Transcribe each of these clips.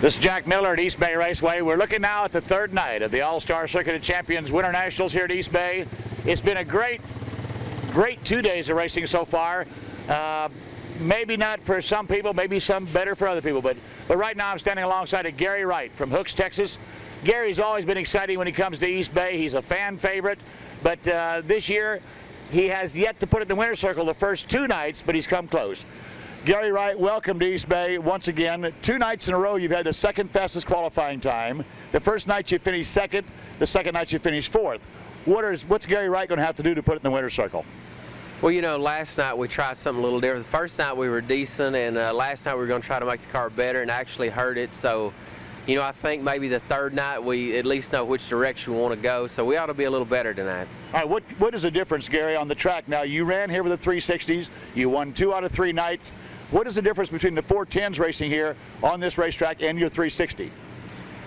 This is Jack Miller at East Bay Raceway. We're looking now at the third night of the All-Star Circuit of Champions Winter Nationals here at East Bay. It's been a great 2 days of racing so far. Maybe not for some people, maybe some better for other people, but right now I'm standing alongside of Gary Wright from Hooks, Texas. Gary's always been exciting when he comes to East Bay. He's a fan favorite, but this year he has yet to put it in the winner's circle the first 2 nights, but he's come close. Gary Wright, welcome to East Bay once again. 2 nights in a row you've had the second fastest qualifying time. The first night you finished second, the second night you finished fourth. What's Gary Wright going to have to do to put it in the winner's circle? Well, you know, last night we tried something a little different. The first night we were decent, and last night we were going to try to make the car better and actually hurt it. So, you know, I think maybe the third night we at least know which direction we want to go. So we ought to be a little better tonight. All right, what is the difference, Gary, on the track? Now, you ran here with the 360s. You won 2 out of 3 nights. What is the difference between the 410s racing here on this racetrack and your 360?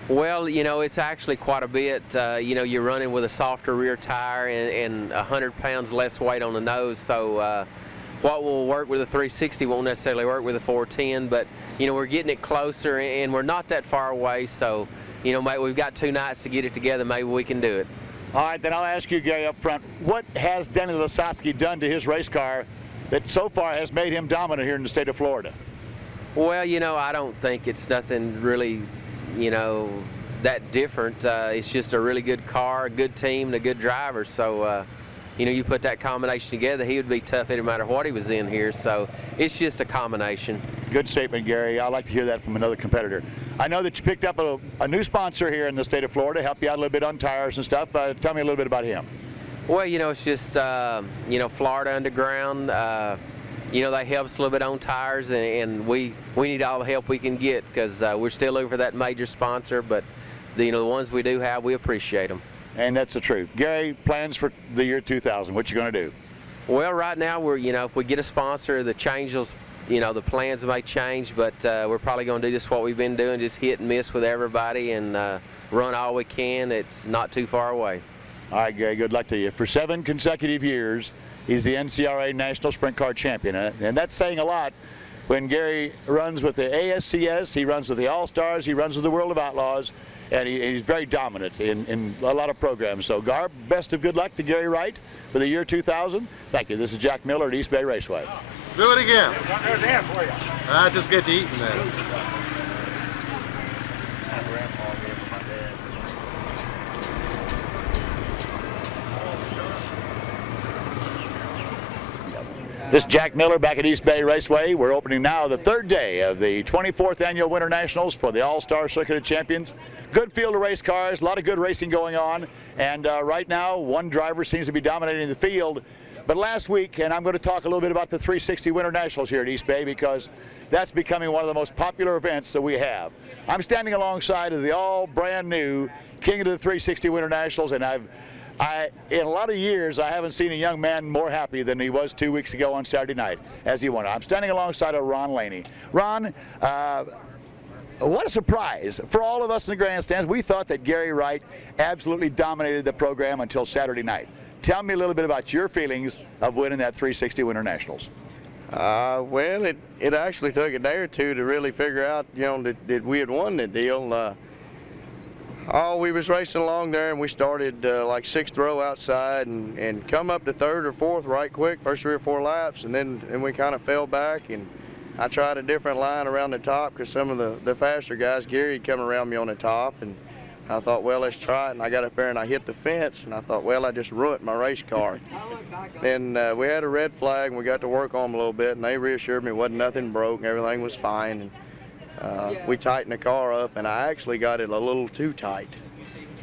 Well, you know, it's actually quite a bit. You know, you're running with a softer rear tire and 100 pounds less weight on the nose. So what will work with a 360 won't necessarily work with a 410. But, you know, we're getting it closer and we're not that far away. So, you know, maybe we've got 2 nights to get it together. Maybe we can do it. All right, then I'll ask you, Gary, up front. What has Denny Lasowski done to his race car that so far has made him dominant here in the state of Florida? Well, you know, I don't think it's nothing really, you know, that different. It's just a really good car, a good team, and a good driver. So, you know, you put that combination together, he would be tough no matter what he was in here. So it's just a combination. Good statement, Gary. I'd like to hear that from another competitor. I know that you picked up a new sponsor here in the state of Florida, help you out a little bit on tires and stuff. Tell me a little bit about him. Well, you know, it's just, you know, Florida Underground. You know, they help us a little bit on tires, and we need all the help we can get because we're still looking for that major sponsor, but you know, the ones we do have, we appreciate them. And that's the truth. Gary, plans for the year 2000, what you going to do? Well, right now, we're, you know, if we get a sponsor, the changes, you know, the plans may change, but we're probably going to do just what we've been doing, just hit and miss with everybody and run all we can. It's not too far away. All right, Gary, good luck to you. For 7 consecutive years, he's the NCRA National Sprint Car Champion, and that's saying a lot. When Gary runs with the ASCS, he runs with the All-Stars, he runs with the World of Outlaws, and he's very dominant in a lot of programs. So, Gar, best of good luck to Gary Wright for the year 2000. Thank you. This is Jack Miller at East Bay Raceway. Do it again. I just get to eating that. This is Jack Miller back at East Bay Raceway. We're opening now the 3rd day of the 24th Annual Winter Nationals for the All-Star Circuit of Champions. Good field of race cars, a lot of good racing going on, and right now one driver seems to be dominating the field. But last week, and I'm going to talk a little bit about the 360 Winter Nationals here at East Bay because that's becoming one of the most popular events that we have. I'm standing alongside of the all brand new King of the 360 Winter Nationals, and in a lot of years, I haven't seen a young man more happy than he was 2 weeks ago on Saturday night as he won. I'm standing alongside of Ron Laney. Ron, what a surprise for all of us in the grandstands. We thought that Gary Wright absolutely dominated the program until Saturday night. Tell me a little bit about your feelings of winning that 360 Winter Nationals. Well, it actually took a day or two to really figure out, you know, that we had won the deal. We was racing along there, and we started like 6th row outside and come up to 3rd or 4th right quick, first 3 or 4 laps, and then we kind of fell back, and I tried a different line around the top because some of the faster guys, Gary, had come around me on the top, and I thought, well, let's try it, and I got up there and I hit the fence, and I thought, well, I just ruined my race car. Then we had a red flag, and we got to work on them a little bit, and they reassured me wasn't nothing broke, and everything was fine. And, we tightened the car up, and I actually got it a little too tight,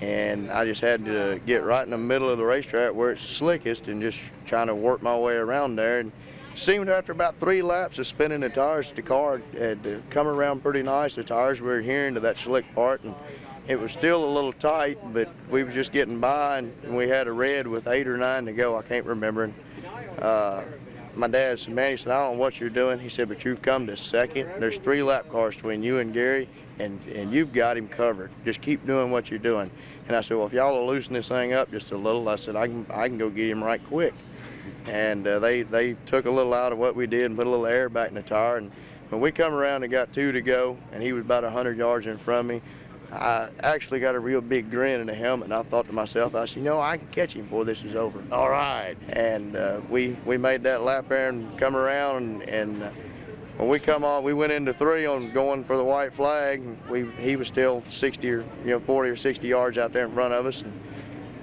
and I just had to get right in the middle of the racetrack where it's slickest and just trying to work my way around there. And it seemed after about 3 laps of spinning the tires, the car had come around pretty nice. The tires were adhering to that slick part, and it was still a little tight, but we was just getting by, and we had a red with 8 or 9 to go. I can't remember. And, my dad said, man, he said, I don't know what you're doing. He said, but you've come to 2nd. There's 3 lap cars between you and Gary, and you've got him covered. Just keep doing what you're doing. And I said, well, if y'all will loosen this thing up just a little, I said, I can go get him right quick. And they took a little out of what we did and put a little air back in the tire, and when we come around and got 2 to go, and he was about 100 yards in front of me, I actually got a real big grin in the helmet, and I thought to myself, I said, you know, I can catch him before this is over. All right. And we made that lap there and come around, and when we come on, we went into 3 on going for the white flag. He was still 60 or 40 or 60 yards out there in front of us. And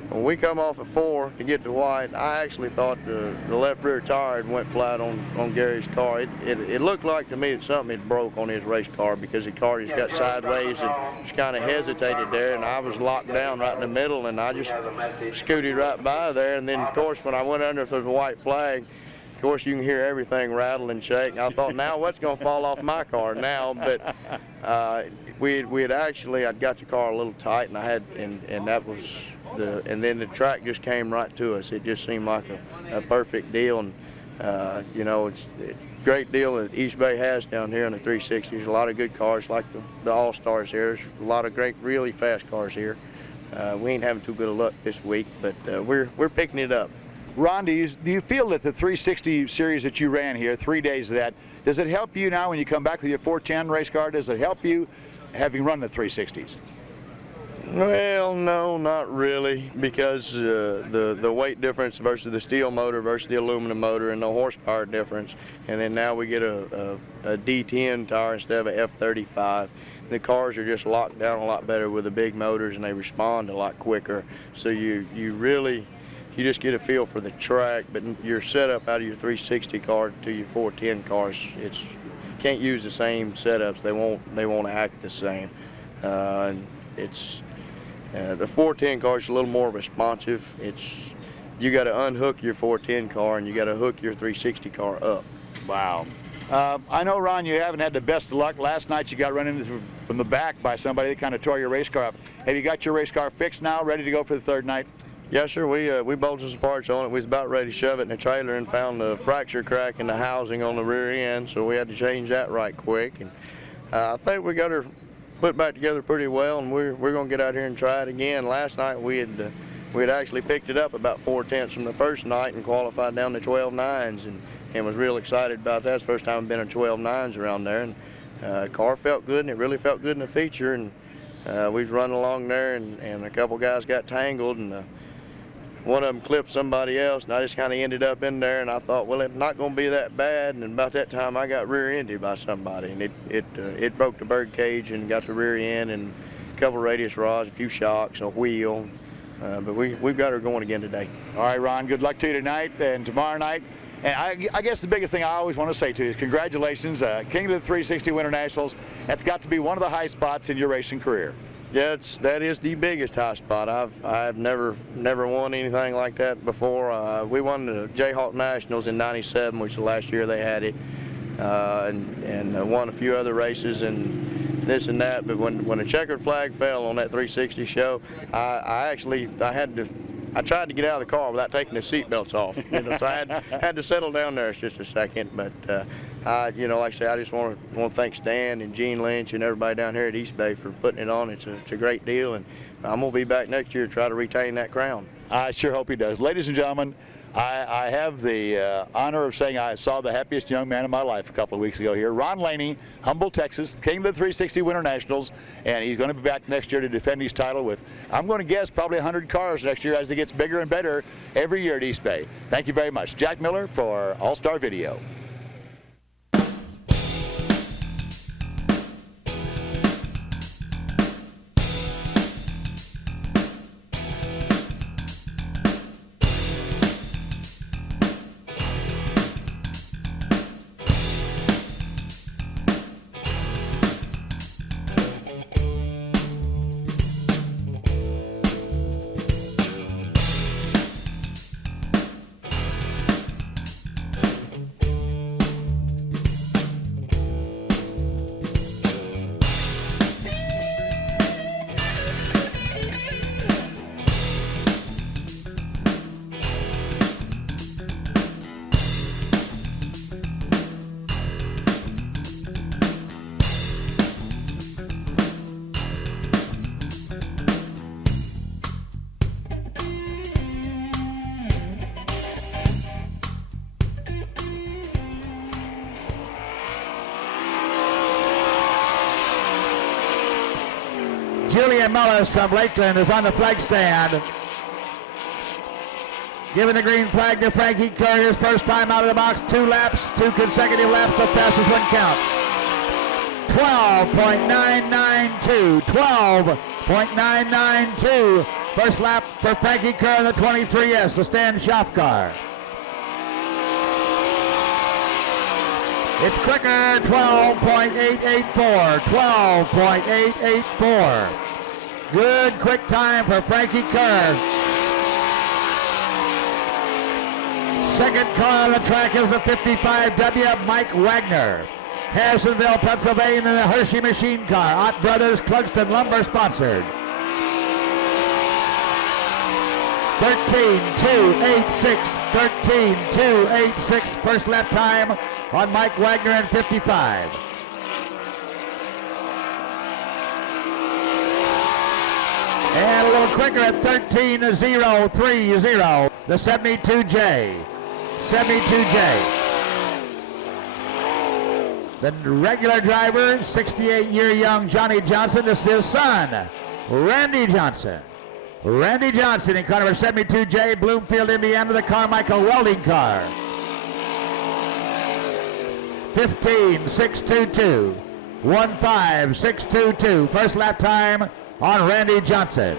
when we come off at 4 to get to white, I actually thought the left rear tire had went flat on Gary's car. It looked like to me that something had broke on his race car, because the car just got sideways and just kind of hesitated there, and I was locked down right in the middle, and I just scooted right by there. And then, of course, when I went under for the white flag, of course, you can hear everything rattle and shake. I thought, now what's going to fall off my car now? But I'd got the car a little tight, and and that was and then the track just came right to us. It just seemed like a perfect deal, and it's a great deal that East Bay has down here in the 360s. There's a lot of good cars like the All-Stars here. There's a lot of great, really fast cars here. We ain't having too good of luck this week, but we're picking it up. Ron, do you feel that the 360 series that you ran here, 3 days of that, does it help you now when you come back with your 410 race car? Does it help you having run the 360s? Well, no, not really, because the weight difference versus the steel motor versus the aluminum motor, and the horsepower difference. And then now we get a D10 tire instead of a F35. The cars are just locked down a lot better with the big motors, and they respond a lot quicker. So you just get a feel for the track, but your setup out of your 360 car to your 410 cars, can't use the same setups. They won't act the same. The 410 car is a little more responsive. You got to unhook your 410 car, and you got to hook your 360 car up. Wow. I know, Ron, you haven't had the best of luck. Last night you got run into from the back by somebody that kind of tore your race car up. Have you got your race car fixed now, ready to go for the third night? Yes, sir. We bolted some parts on it. We was about ready to shove it in the trailer and found a fracture crack in the housing on the rear end, so we had to change that right quick. And I think we got her put back together pretty well, and we're going to get out here and try it again. Last night we had actually picked it up about 4/10 from the first night and qualified down to 12.9s, and was real excited about that. It's the first time I've been in 12.9s around there, and the car felt good, and it really felt good in the feature. And we was running along there, and a couple guys got tangled, and one of them clipped somebody else, and I just kind of ended up in there, and I thought, well, it's not going to be that bad. And about that time, I got rear-ended by somebody, and it broke the bird cage and got the rear end and a couple radius rods, a few shocks, a wheel. But we've got her going again today. All right, Ron, good luck to you tonight and tomorrow night. And I guess the biggest thing I always want to say to you is congratulations, King of the 360 Winter Nationals. That's got to be one of the high spots in your racing career. Yeah, that is the biggest high spot. I've never won anything like that before. We won the Jayhawk Nationals in '97, which is the last year they had it, and won a few other races and this and that. But when the checkered flag fell on that 360 show, I tried to get out of the car without taking the seatbelts off. So I had to settle down there just a second. But like I say, I just want to thank Stan and Gene Lynch and everybody down here at East Bay for putting it on. It's a great deal, and I'm going to be back next year to try to retain that crown. I sure hope he does. Ladies and gentlemen, I have the honor of saying I saw the happiest young man in my life a couple of weeks ago here. Ron Laney, Humboldt, Texas, King of the 360 Winter Nationals, and he's going to be back next year to defend his title with, I'm going to guess, probably 100 cars next year as it gets bigger and better every year at East Bay. Thank you very much. Jack Miller for All-Star Video. William Mullis from Lakeland is on the flag stand. Giving the green flag to Frankie Kerr, his first time out of the box, 2 laps, 2 consecutive laps, so fastest one count. 12.992, 12.992. First lap for Frankie Kerr in the 23S, the Stan Schaff car. It's quicker, 12.884, 12.884. Good quick time for Frankie Kerr. Second car on the track is the 55W, Mike Wagner. Harrisonville, Pennsylvania, in the Hershey machine car. Ott Brothers, Clugston Lumber sponsored. 13.286, 13.286 first lap time on Mike Wagner in 55. And a little quicker at 13.030, the 72J. 72J. The regular driver, 68-year young Johnny Johnson. This is his son, Randy Johnson. Randy Johnson in car number 72J, Bloomfield, Indiana, the Carmichael welding car. 15.622, 15.622. First lap time on Randy Johnson.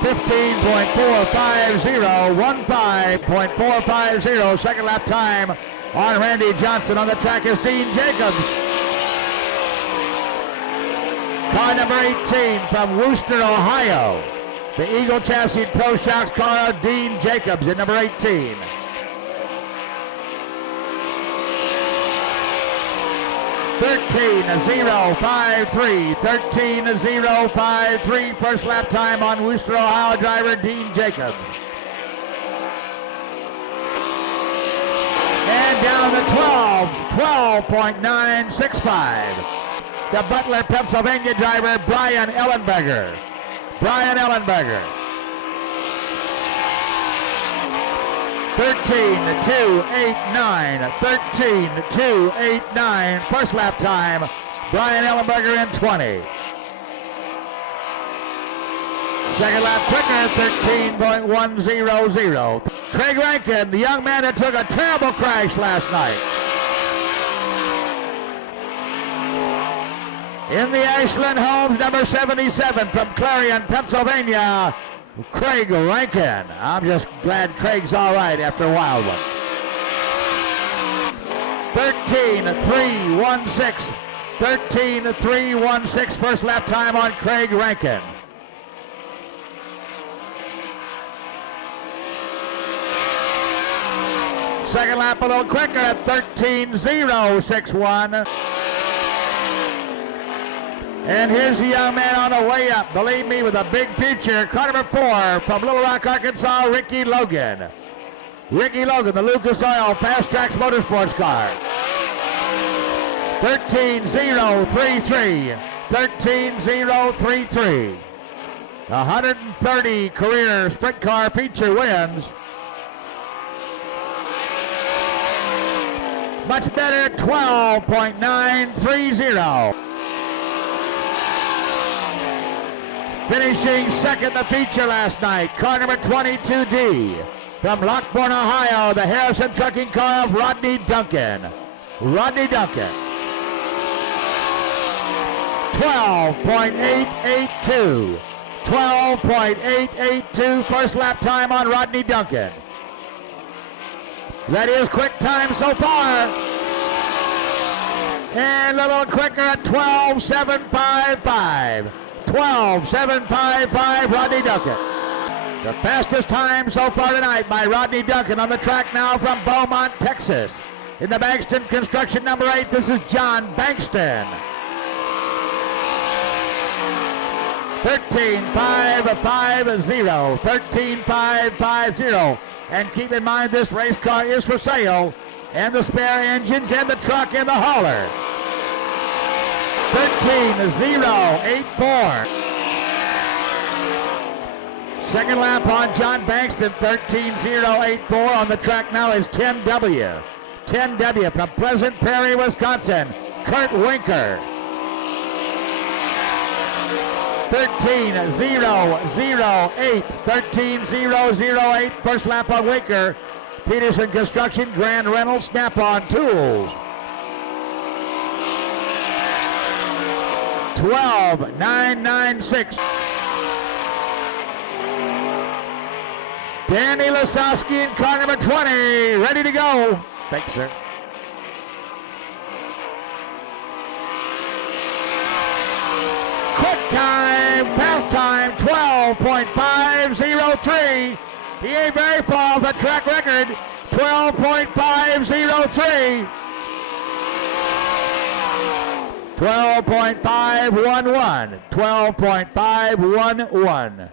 .450, 15.450, second lap time on Randy Johnson. On the track is Dean Jacobs. Car number 18 from Wooster, Ohio. The Eagle Chassis Pro Shocks car of Dean Jacobs in number 18. .13.053, 13.053, first lap time on Wooster, Ohio driver Dean Jacobs. And down to 12.965. The Butler, Pennsylvania driver Brian Ellenberger. Brian Ellenberger. 13.289, 13.289, first lap time, Brian Ellenberger in 20. Second lap quicker, 13.100. Craig Rankin, the young man that took a terrible crash last night. In the Ashland Homes, number 77 from Clarion, Pennsylvania, Craig Rankin. I'm just glad Craig's all right after a wild one. 13.316. 13.316 first lap time on Craig Rankin. Second lap a little quicker at 13.061. And here's the young man on the way up, believe me, with a big future. Car number 4 from Little Rock, Arkansas, Ricky Logan. Ricky Logan, the Lucas Oil Fast Tracks Motorsports car. 13.033, 13.033. 130 career sprint car feature wins. Much better, 12.930. Finishing second the feature last night, car number 22D. From Lockbourne, Ohio, the Harrison Trucking car of Rodney Duncan. Rodney Duncan. 12.882. 12.882 first lap time on Rodney Duncan. That is quick time so far. And a little quicker at 12.755. 12.755, Rodney Duncan. The fastest time so far tonight by Rodney Duncan on the track now from Beaumont, Texas. In the Bankston Construction number 8, this is John Bankston. 13.550, 13.550. And keep in mind this race car is for sale. And the spare engines and the truck and the hauler. 13.084. Second lap on John Bankston, 13.084. On the track now is 10W. 10W from Pleasant Prairie, Wisconsin, Kurt Winker. 13-0-0-8. 13-0-0-8. First lap on Winker. Peterson Construction, Grand Reynolds, Snap-on Tools. 12-9-9-6. Danny Lasowski in car number 20, ready to go. Thank you, sir. Quick time, pass time, 12.503. He ain't very far off the track record, 12.503. 12.511, 12.511.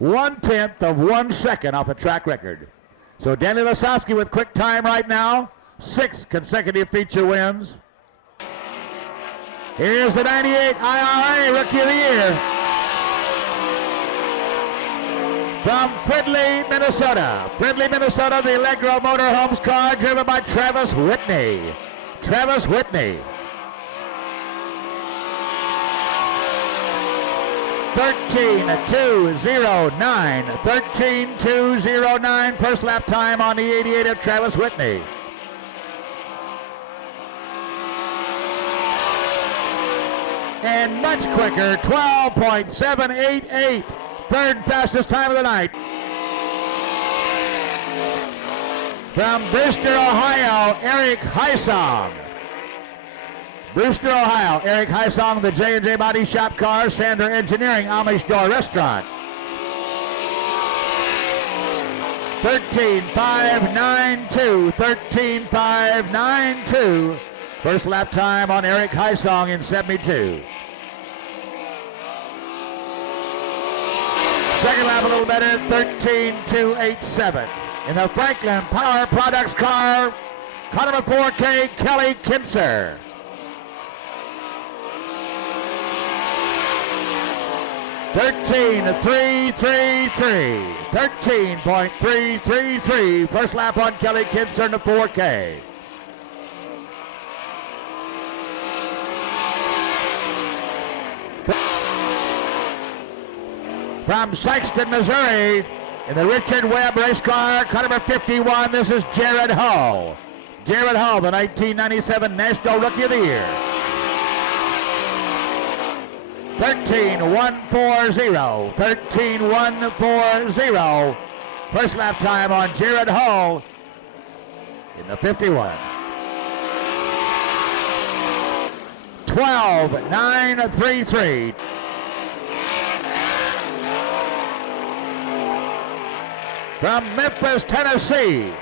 1/10 of 1 second off the track record. So Danny Lasowski with quick time right now, 6 consecutive feature wins. Here's the 98 IRA Rookie of the Year from Fridley, Minnesota. Fridley, Minnesota, the Allegro Motorhomes car driven by Travis Whitney. Travis Whitney. 13-2-0-9. 13-2-0-9. First lap time on the 88 of Travis Whitney. And much quicker, 12.788. Third fastest time of the night. From Brewster, Ohio, Eric Heisong. Brewster, Ohio, Eric Heisong, the J&J Body Shop car, Sander Engineering, Amish Door Restaurant. 13.592, 13.592. First lap time on Eric Heisong in 72. Second lap a little better, 13.287. In the Franklin Power Products car, car number 4K, Kelly Kinser. 13.333. 13.333. First lap on Kelly Kinser in the 4K. From Sykeston, Missouri, in the Richard Webb race car, car number 51, this is Jared Hull. Jared Hull, the 1997 National Rookie of the Year. 13.140, 13.140. First lap time on Jared Hull in the 51. 12.933. From Memphis, Tennessee,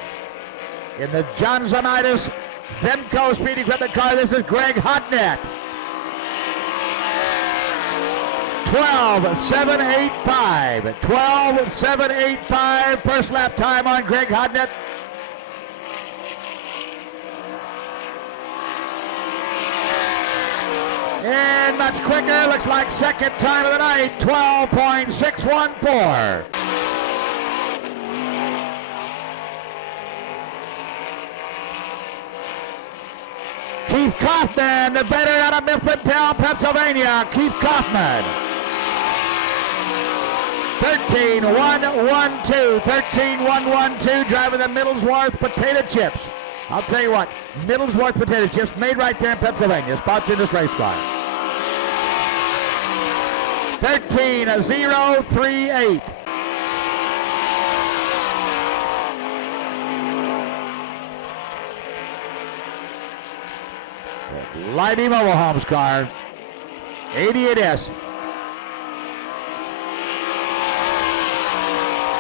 in the Johnsonitis Zenco Speed Equipment car, this is Greg Hodnett. 12.785. 12.785. First lap time on Greg Hodnett. And much quicker, looks like second time of the night, 12.614. Keith Kaufman, the veteran out of Mifflintown, Pennsylvania. Keith Kaufman. 13.112. 13.112, driving the Middlesworth potato chips. I'll tell you what, Middlesworth potato chips made right there in Pennsylvania, sponsoring this race car. 13.038. Leidy Mobile Homes car, 88S.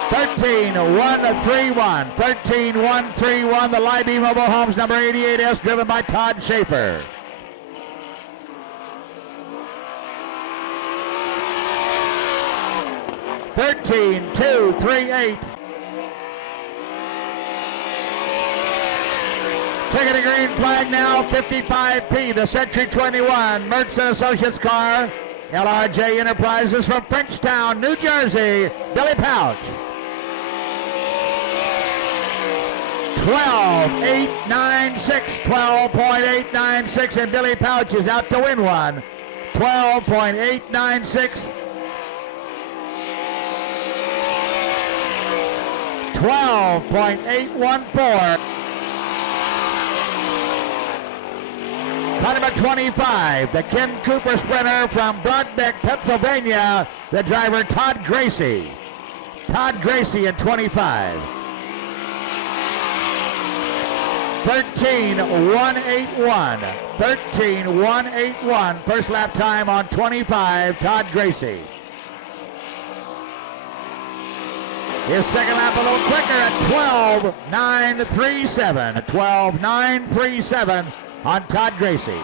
13.131. 13.131. The Leidy Mobile Homes number 88S, driven by Todd Schaefer. $13.238. Taking a green flag now, 55P, the Century 21 Mertz & Associates car, LRJ Enterprises from Frenchtown, New Jersey, Billy Pouch. 12.896, 12.896, and Billy Pouch is out to win one. 12.896. 12.814. Car number 25, the Ken Cooper Sprinter from Broadbeck, Pennsylvania, the driver Todd Gracie. Todd Gracie at 25. 13.181. 13.181. First lap time on 25, Todd Gracie. His second lap a little quicker at 12.937. 12.937 on Todd Gracie.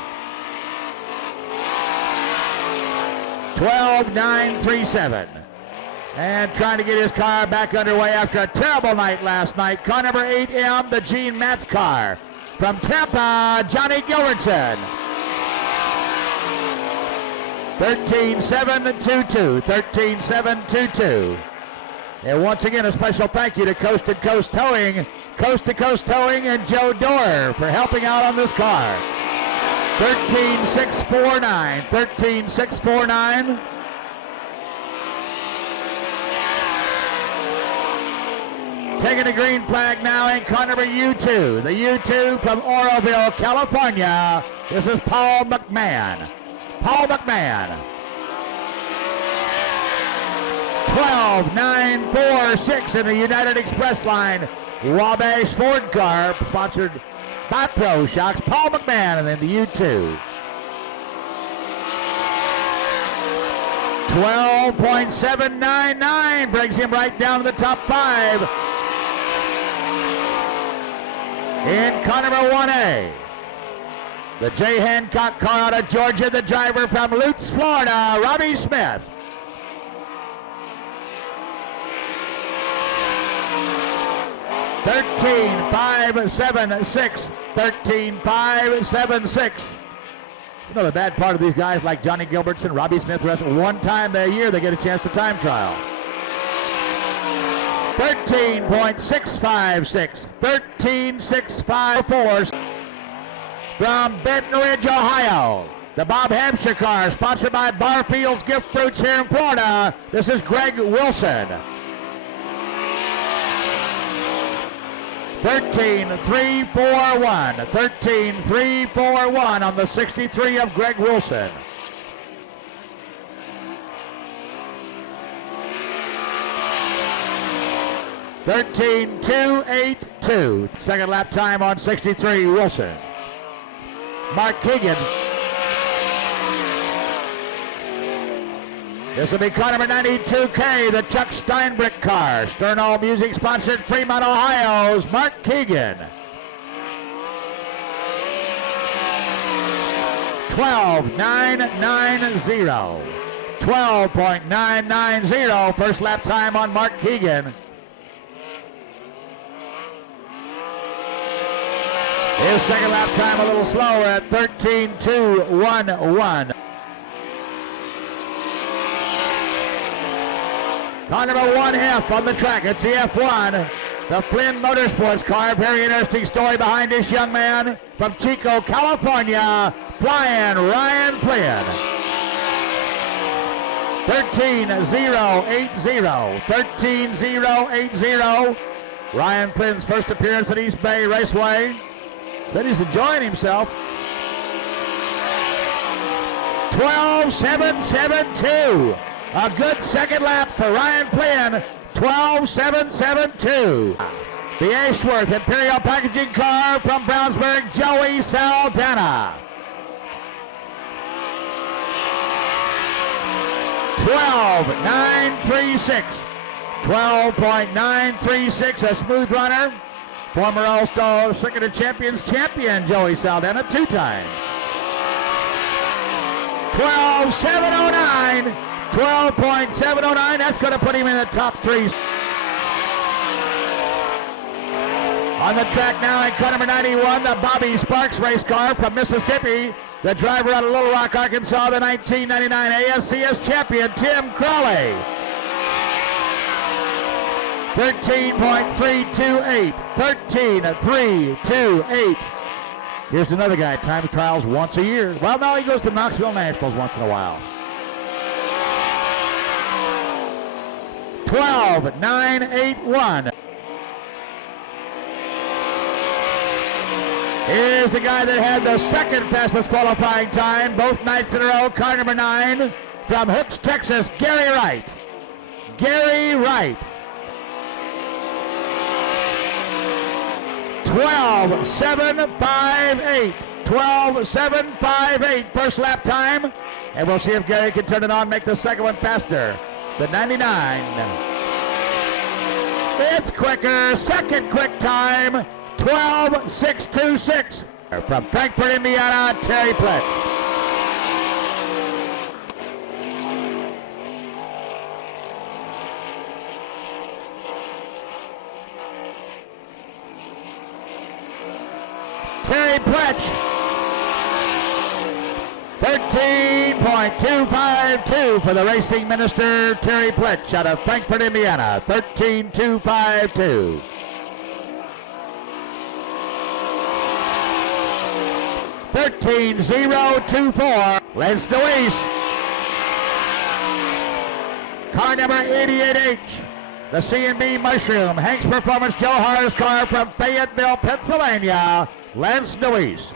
12.937. And trying to get his car back underway after a terrible night last night. Car number 8M, the Gene Matz car. From Tampa, Johnny Gilbertson. 13.722. 13.722. And once again, a special thank you to Coast to Coast Towing, and Joe Doerr for helping out on this car. 13.649. 13.649. Taking the green flag now in car number U2. The U2 from Oroville, California. This is Paul McMahon. Paul McMahon. 12.946 in the United Express line. Wabash Ford car sponsored by Pro Shocks. Paul McMahon and then the U2. 12.799 brings him right down to the top 5. In car number 1A, the J. Hancock car out of Georgia, the driver from Lutz, Florida, Robbie Smith. 13.576. 13.576. You know the bad part of these guys like Johnny Gilbertson, Robbie Smith, one time a year they get a chance to time trial. 13.656. 13.654 from Baton Rouge, Ohio. The Bob Hampshire car, sponsored by Barfield's Gift Fruits here in Florida. This is Greg Wilson. 13.341. 13.341 on the 63 of Greg Wilson. (13.282). Second lap time on 63 Wilson. Mark Keegan. This will be car number 92K, the Chuck Steinbrick car. Sterno Music sponsored Fremont, Ohio's Mark Keegan. 12.990. 12.990. First lap time on Mark Keegan. His second lap time a little slower at 13.211. Car number 1F on the track. It's the F1. The Flynn Motorsports car. Very interesting story behind this young man from Chico, California. Flying Ryan Flynn. 13.080. 13.080. Ryan Flynn's first appearance at East Bay Raceway. Said he's enjoying himself. 12.772. A good second lap for Ryan Flynn. 12.772. The Ashworth Imperial Packaging car from Brownsburg, Joey Saldana. 12.936. 12.936. A smooth runner. Former All-Star Circuit of Champions champion Joey Saldana 2 times. 12.709. 12.709. That's going to put him in the top 3. On the track now in car number 91, the Bobby Sparks race car from Mississippi. The driver out of Little Rock, Arkansas, the 1999 ASCS champion, Tim Crawley. 13.328. 13.328. Here's another guy, time trials once a year. Well, now he goes to Knoxville Nationals once in a while. 12.981. Here's the guy that had the second fastest qualifying time both nights in a row, car number 9 from Hooks, Texas, Gary Wright. Gary Wright. 12.758. 12.758 first lap time. And we'll see if Gary can turn it on, make the second one faster. The 99. It's quicker. Second quick time. 12.626. From Frankfort, Indiana, Terry Pletch. Terry Pletch, 13.252 for the racing minister, Terry Pletch, out of Frankfort, Indiana, 13.252. $13.024. Lance DeWeese. Car number 88H. The C&B Mushroom. Hank's Performance Joe Harr's car from Fayetteville, Pennsylvania. Lance DeWeese.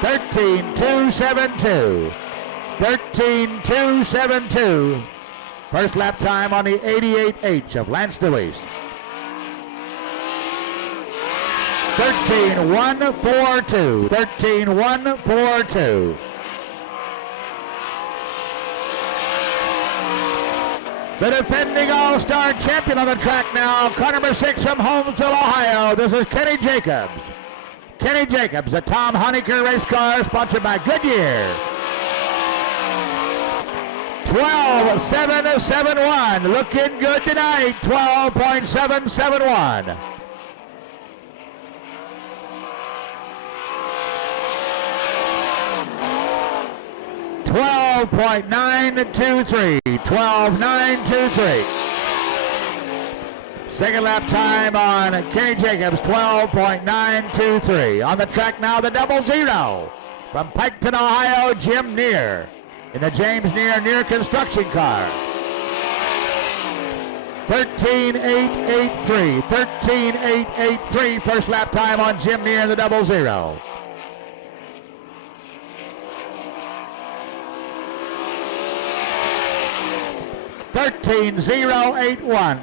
13.272. 13.272. First lap time on the 88H of Lance DeWeese. 13.142. 13.142. The defending All-Star champion on the track now, car number 6 from Holmesville, Ohio. This is Kenny Jacobs. Kenny Jacobs, a Tom Honecker race car sponsored by Goodyear. 12.771. Looking good tonight. 12.771. 12.923. 12.923. Second lap time on Kenny Jacobs, 12.923. On the track now, the 00 from Piketon, Ohio, Jim Neer in the James Neer construction car. 13.883. 13.883 first lap time on Jim Neer in the 00. 13.081.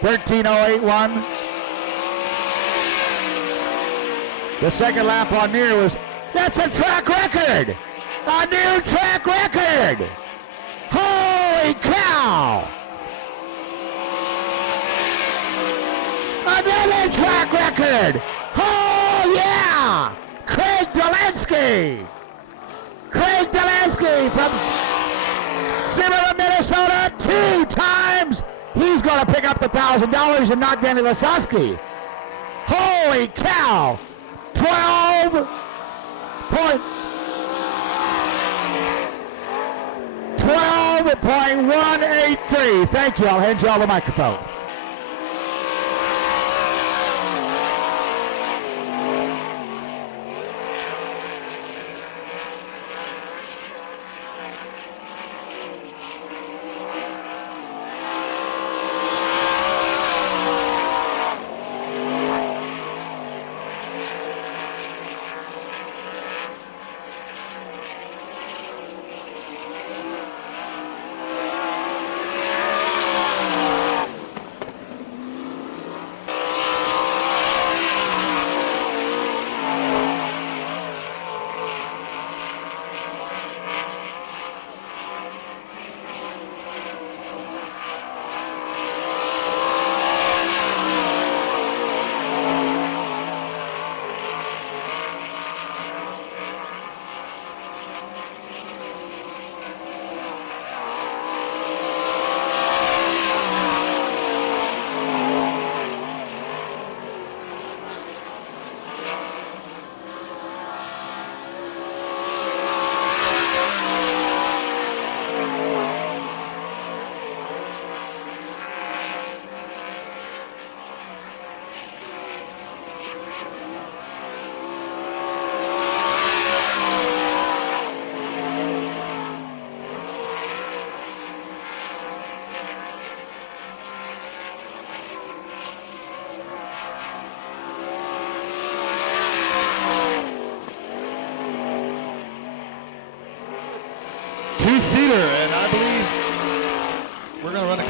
$13.081. The second lap on Neer was, that's a track record! A new track record! Holy cow! Another track record! Oh yeah! Craig Delansky! Craig Delansky from Zimmerman, Minnesota, 2 times! He's going to pick up the $1,000 and not Danny Lasowski. Holy cow! 12.183. Thank you. I'll hand you all the microphone.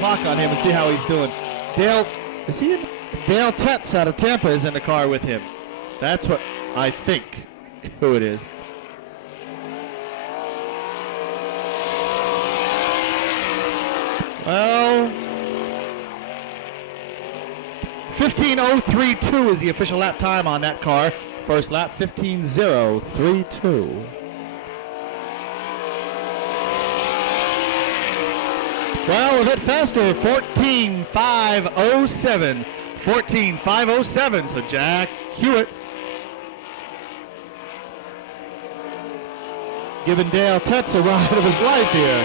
clock on him and see how he's doing. Dale, is he in? Dale Tetz out of Tampa is in the car with him. That's what I think who it is. Well, 15:032 is the official lap time on that car. First lap, 15:032. Well, a bit faster, 14:507. 14:507, so Jack Hewitt giving Dale Tetz a ride of his life here.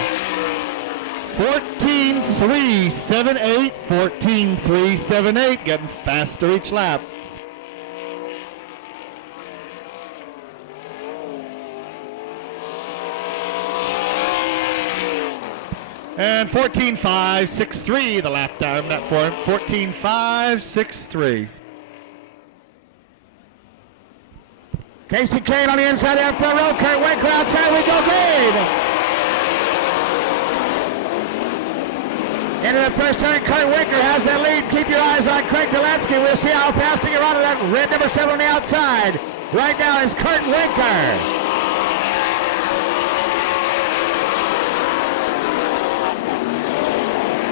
14:378, 14:378, getting faster each lap. And 14:563, the lap time that for him. 14:563. Casey Kane on the inside of that front row. Kurt Winker outside. We go green. Into the first turn, Kurt Winker has that lead. Keep your eyes on Craig Delansky. We'll see how fast he can run that red number 7 on the outside. Right now is Kurt Winker.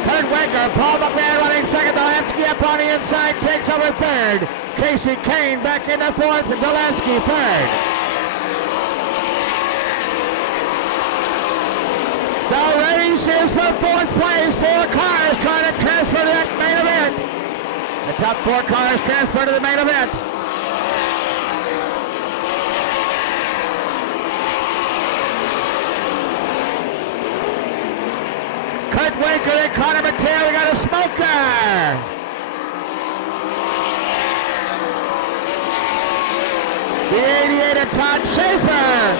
Kurt Winker, Paul McMahon running second. Delansky up on the inside, takes over third. Casey Kane back into fourth, and Delansky third. The race is for fourth place. 4 cars trying to transfer to that main event. The top 4 cars transfer to the main event. Kurt Winker and Connor Mateo, we got a smoker. The 88 of Todd Schaefer.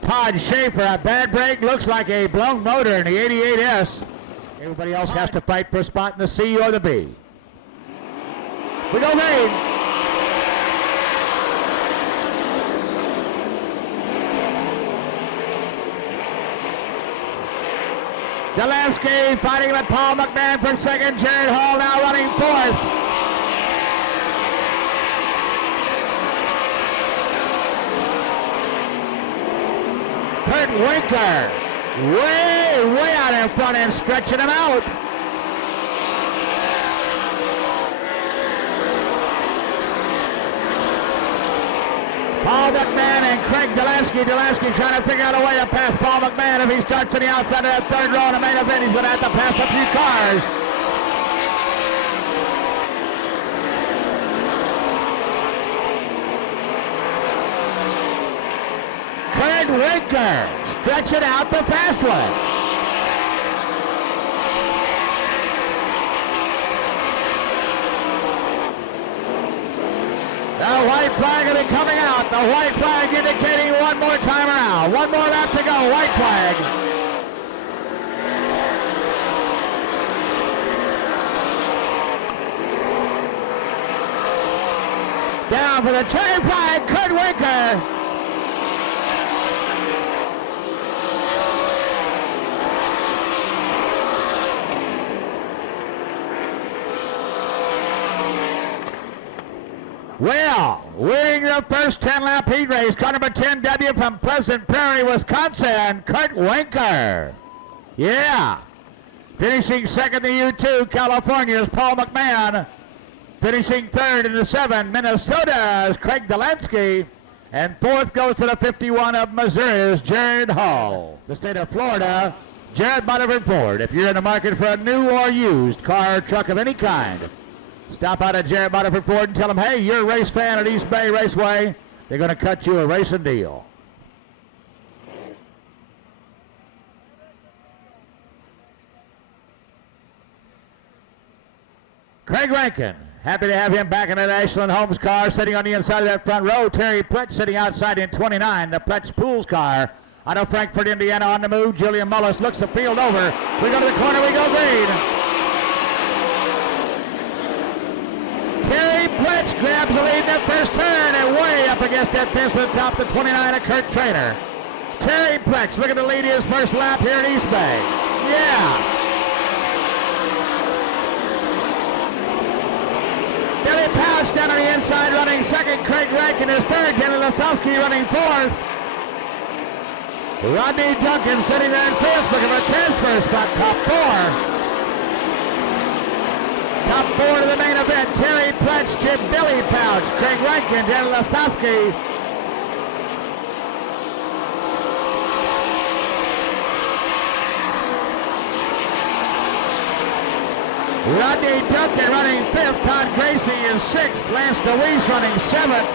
Todd Schaefer, a bad break, looks like a blown motor in the 88S. Everybody else has to fight for a spot in the C or the B. We go green. Delansky fighting with Paul McMahon for second. Jared Hall now running fourth. Kurt Winker way out in front and stretching him out. Paul McMahon and Craig Delansky. Delansky trying to figure out a way to pass Paul McMahon. If he starts on the outside of that third row in the main event, he's going to have to pass a few cars. Kurt Winker stretching out the fast one. The white flag will be coming out. The white flag indicating one more time around. One more lap to go. White flag. Down for the turn flag, Kurt Winker. Well, winning the first 10-lap heat race, car number 10W from Pleasant Prairie, Wisconsin, Kurt Winker. Yeah. Finishing second in the U2, California's Paul McMahon. Finishing third in the 7, Minnesota's Craig Delansky. And fourth goes to the 51 of Missouri's Jared Hall. The state of Florida, Jared Butterford Ford. If you're in the market for a new or used car or truck of any kind, stop out at Jared Butterford Ford and tell them, hey, you're a race fan at East Bay Raceway. They're going to cut you a racing deal. Craig Rankin, happy to have him back in that Ashland Holmes car, sitting on the inside of that front row. Terry Pletch sitting outside in 29, the Pletch Pools car. Out of Frankfort, Indiana, on the move. Julian Mullis looks the field over. We go to the corner, we go green. Terry Pletch grabs the lead lead that first turn and way up against that fence at the top of the 29 of Kurt Trainer. Terry Plex looking to lead his first lap here at East Bay. Yeah. Billy Pouch down on the inside running second. Craig Rankin is third. Kenny Lasowski running fourth. Rodney Duncan sitting there in fifth looking for a transfer spot. Top four. Top four to the main event. Terry Pletch, Jim Billy Pouch, Craig Rankin, Kenny Lasowski. Rodney Duncan running fifth. Todd Gracie in sixth. Lance DeWeese running seventh.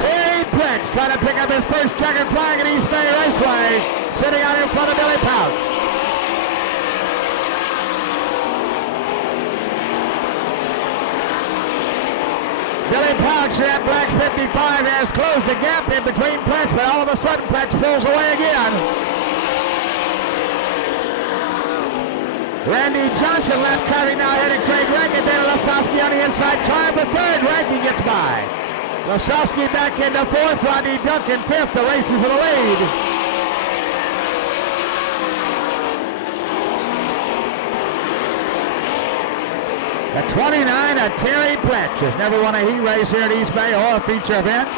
Terry Pletch trying to pick up his first checkered flag at East Bay Raceway. Sitting out in front of Billy Pouch. Billy Pouch, that black 55, has closed the gap in between Pletch, but all of a sudden Pletch pulls away again. Randy Johnson left traffic now heading Craig Rankin, then Lasowski on the inside, trying for third. Rankin gets by. Lasowski back into fourth, Rodney Duncan fifth, the racing for the lead. The 29 of Terry Pletch has never won a heat race here at East Bay or a feature event.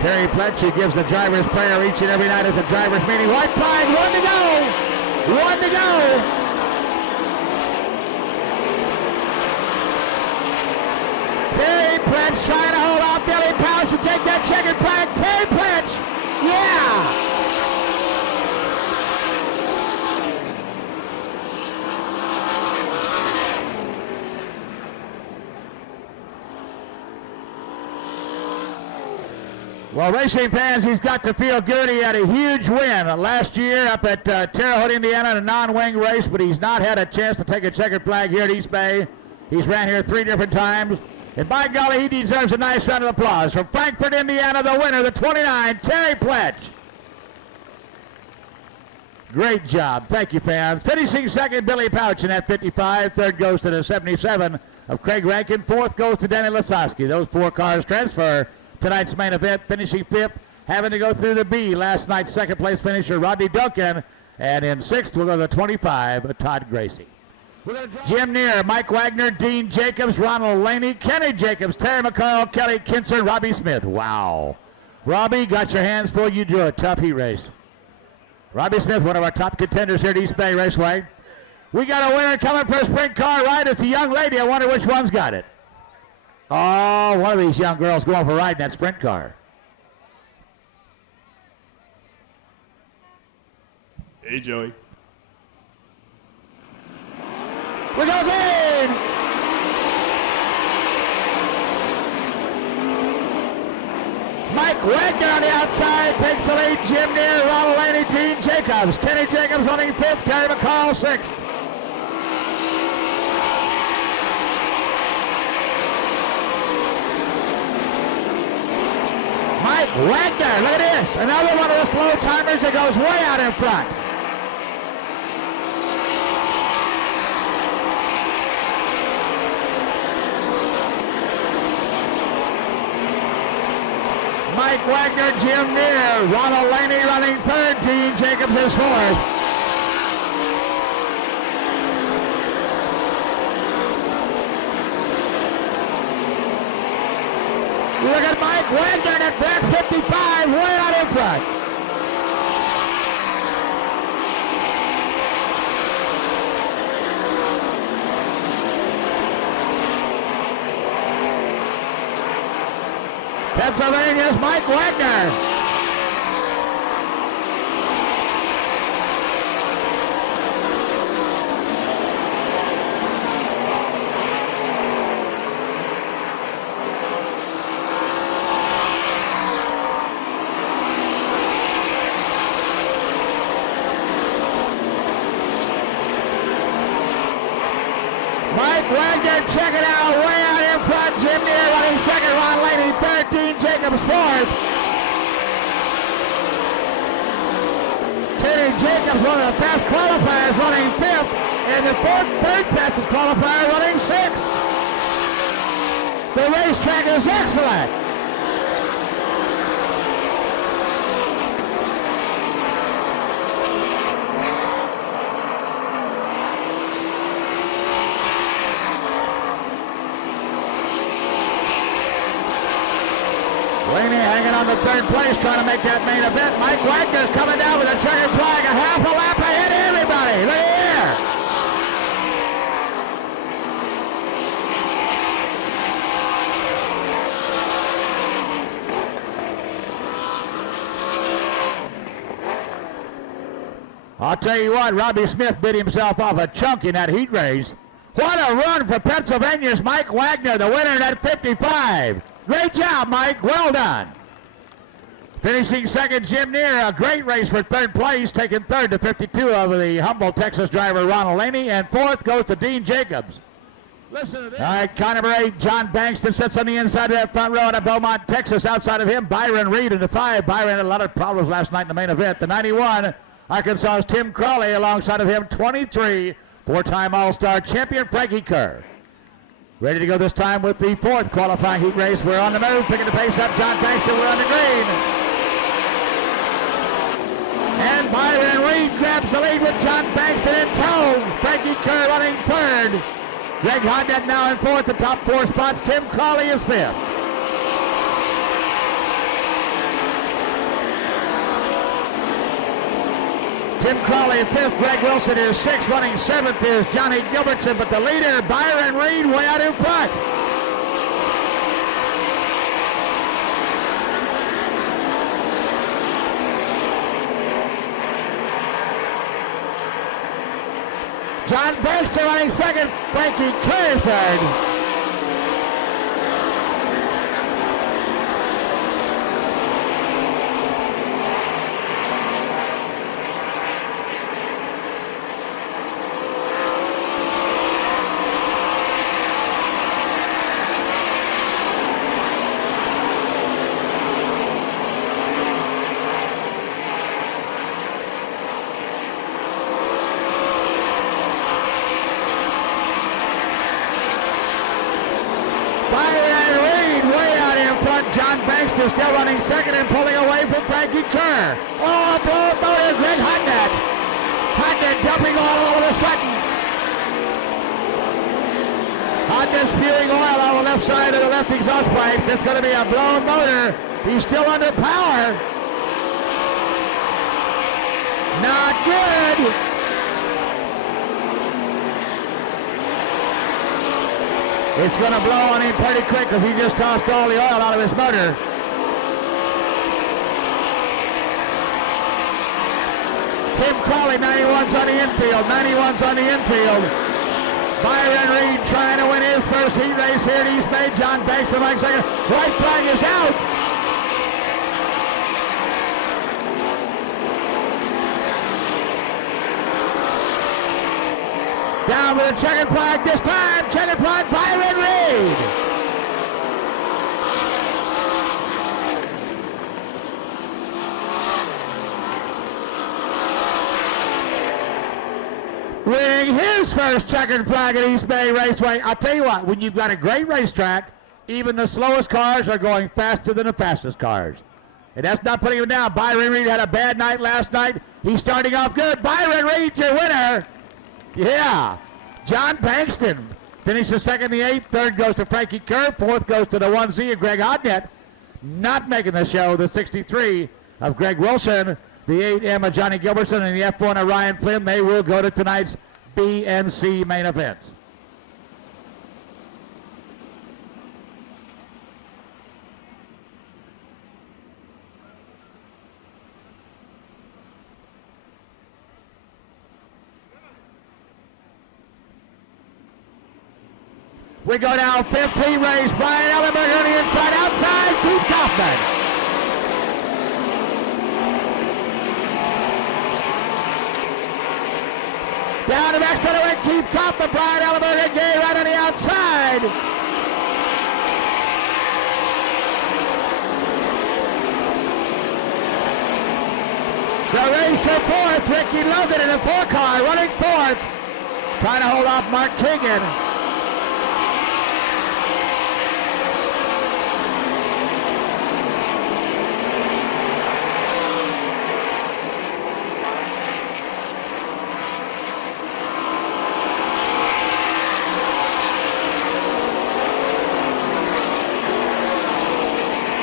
Terry Pletch, he gives the driver's prayer each and every night at the driver's meeting. White flag, one to go! One to go! Terry Pletch trying to hold off Billy Pouch to take that checkered flag. Terry Pletch, yeah! Well, racing fans, he's got to feel good. He had a huge win last year up at Terre Haute, Indiana, in a non-wing race, but he's not had a chance to take a checkered flag here at East Bay. He's ran here 3 different times. And by golly, he deserves a nice round of applause. From Frankfort, Indiana, the winner, the 29, Terry Pletch. Great job. Thank you, fans. Finishing second, Billy Pouch in that 55. Third goes to the 77 of Craig Rankin. Fourth goes to Danny Lasowski. Those 4 cars transfer tonight's main event. Finishing fifth, having to go through the B. Last night's second place finisher, Rodney Duncan. And in sixth, we'll go to the 25, Todd Gracie. Jim Neer, Mike Wagner, Dean Jacobs, Ronald Laney, Kenny Jacobs, Terry McCall, Kelly Kinser, Robbie Smith. Wow. Robbie, got your hands full. You drew a tough heat race. Robbie Smith, one of our top contenders here at East Bay Raceway. We got a winner coming for a sprint car ride. It's a young lady. I wonder which one's got it. Oh, one of these young girls going for a ride in that sprint car. Hey, Joey. We go green! Mike Wagner on the outside takes the lead. Jim Neer, Ronald Laney, Dean Jacobs. Kenny Jacobs running fifth. Terry McCall sixth. Mike Wagner, look at this. Another one of the slow timers that goes way out in front. Mike Wagner, Jim Neer, Ronald Laney running third, Dean Jacobs is fourth. Look at Mike Wagner at black 55, way out in front. Pennsylvania's Mike Wagner. Mike Wagner checking out way out in front. Jim Neer running second. Ron Laney third. Dean Jacobs fourth. Kenny Jacobs, one of the best qualifiers, running fifth. And the third fastest qualifier running sixth. The racetrack is excellent. Laney hanging on the third place, trying to make that main event. Mike Wagner's coming down with a checkered flag, a half a lap ahead of everybody. Look here. I'll tell you what, Robbie Smith bit himself off a chunk in that heat race. What a run for Pennsylvania's Mike Wagner, the winner at 55. Great job, Mike. Well done. Finishing second, Jim Neer. A great race for third place, taking third to 52 of the humble Texas driver, Ron Laney. And fourth goes to Dean Jacobs. Listen to this. All right, car number 8, John Bankston sits on the inside of that front row out of Beaumont, Texas. Outside of him, Byron Reed in the 5. Byron had a lot of problems last night in the main event. The 91, Arkansas's Tim Crawley. Alongside of him, 23, four-time All-Star champion Frankie Kerr. Ready to go this time with the fourth qualifying heat race. We're on the move, picking the pace up. John Bankston, we're on the green. And Byron Reed grabs the lead with John Bankston in tow. Frankie Kerr running third. Greg Hodnett now in fourth. The top 4 spots. Tim Crawley is fifth. Tim Crawley fifth, Greg Wilson is sixth, running seventh is Johnny Gilbertson, but the leader, Byron Reed, way out in front. John Bankston running second, Frankie Kerr third. Bankston still running second and pulling away from Frankie Kerr. Oh, blow motor, Greg Hodnett. Hodnett dumping oil all of a sudden. Hodnett spewing oil on the left side of the left exhaust pipes. It's going to be a blown motor. He's still under power. Not good. It's going to blow on him pretty quick because he just tossed all the oil out of his motor. Tim Crawley, 91's on the infield. 91's on the infield. Byron Reed trying to win his first heat race here at East Bay. John Bankston like second. White flag is out. Down with a checkered flag this time. Checkered flag, Byron Reed. Winning his first checkered flag at East Bay Raceway. I'll tell you what, when you've got a great racetrack, even the slowest cars are going faster than the fastest cars. And that's not putting him down. Byron Reed had a bad night last night. He's starting off good. Byron Reed, your winner. Yeah, John Bankston finishes second in the 8th. Third goes to Frankie Kerr. Fourth goes to the 1Z of Greg Hodnett. Not making the show, the 63 of Greg Wilson. The 8M of Johnny Gilbertson and the F1 of Ryan Flynn. They will go to tonight's B and C main events. We go down 15 race. Brian Ellenberger on the inside, outside, Keith Kaufman. Down the back straightaway, Keith Kaufman, Brian Ellenberger, and Gary Wright on the outside. The race to fourth, Ricky Logan in the 4-car, running fourth. Trying to hold off Mark Keegan.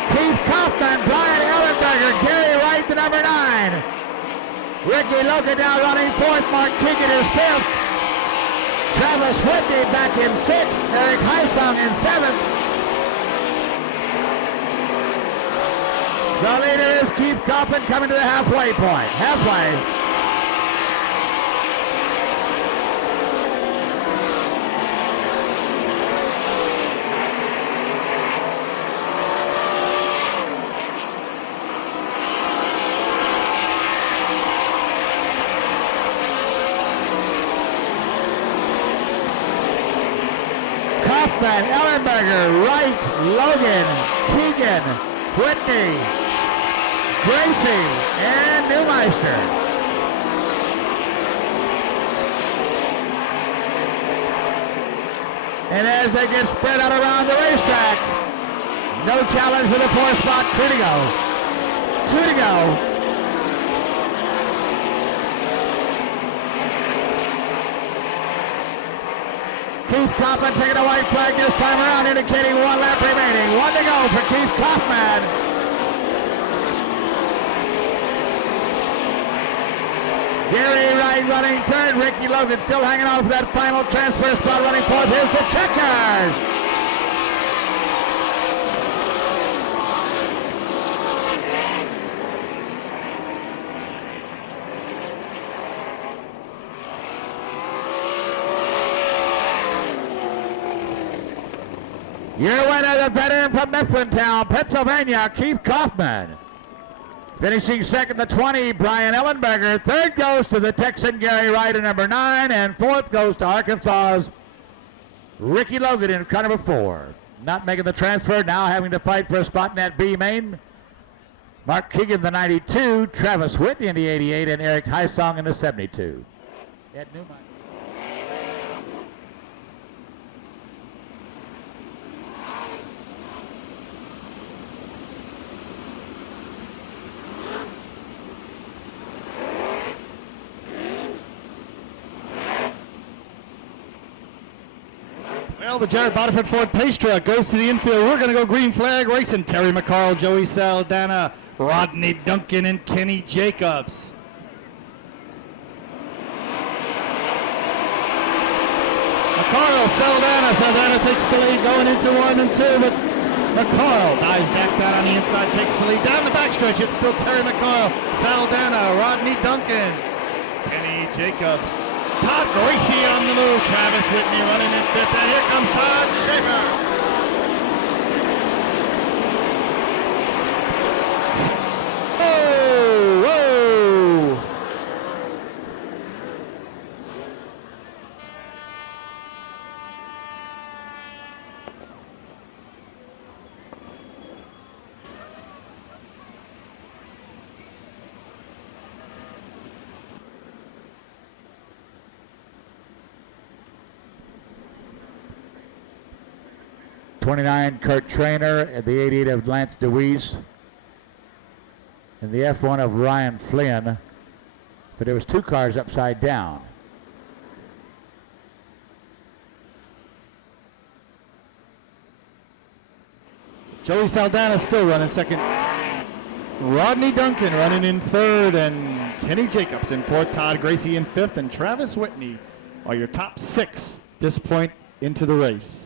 Keith Kaufman, Brian Ellenberger, Gary Wright, the number 9. Ricky Logan now running fourth, Mark Keegan is fifth. Travis Whitney back in 6th, Eric Heisong in 7th. The leader is Keith Kaufman coming to the halfway point. Halfway. Kaufman, Ellenberger, Wright, Logan, Keegan, Whitney, Gracie, and Neumeister. And as they get spread out around the racetrack, no challenge for the 4th spot, 2 to go. 2 to go. Keith Kaufman taking a white flag this time around, indicating 1 lap remaining. 1 to go for Keith Kaufman. Gary Wright running third. Ricky Logan still hanging on for that final transfer spot, running fourth. Here's the checkers. Your winner, the veteran from Mifflintown, Pennsylvania, Keith Kaufman. Finishing second, the 20, Brian Ellenberger. Third goes to the Texan, Gary Wright, in number 9. And fourth goes to Arkansas's Ricky Logan in car number 4. Not making the transfer, now having to fight for a spot in that B main. Mark Keegan, the 92, Travis Whitney in the 88, and Eric Heisong in the 72. Ed Newman. Well, the Jared Botiford Ford pace truck goes to the infield. We're going to go green flag racing. Terry McCarl, Joey Saldana, Rodney Duncan, and Kenny Jacobs. McCarl, Saldana takes the lead going into 1 and 2. But McCarl dives back down on the inside, takes the lead. Down the backstretch, it's still Terry McCarl, Saldana, Rodney Duncan, Kenny Jacobs. Todd Gracie on the move. Travis Whitney running in 5th. And here comes Todd Schaefer. Whoa, whoa. '29 Kurt Trainer, and the 88 of Lance DeWeese, and the F1 of Ryan Flynn, but there was 2 cars upside down. Joey Saldana still running second. Rodney Duncan running in 3rd, and Kenny Jacobs in 4th. Todd Gracie in 5th, and Travis Whitney are your top 6 this point into the race.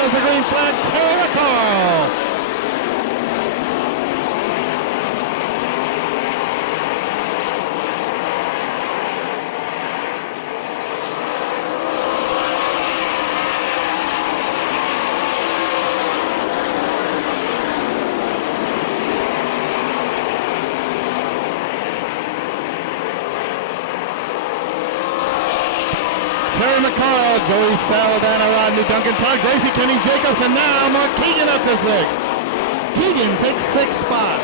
The green flag, Terry McCarl. Joey Saldana, Rodney Duncan, Todd Gracie, Kenny Jacobs, and now Mark Keegan up to 6th. Keegan takes 6th spot.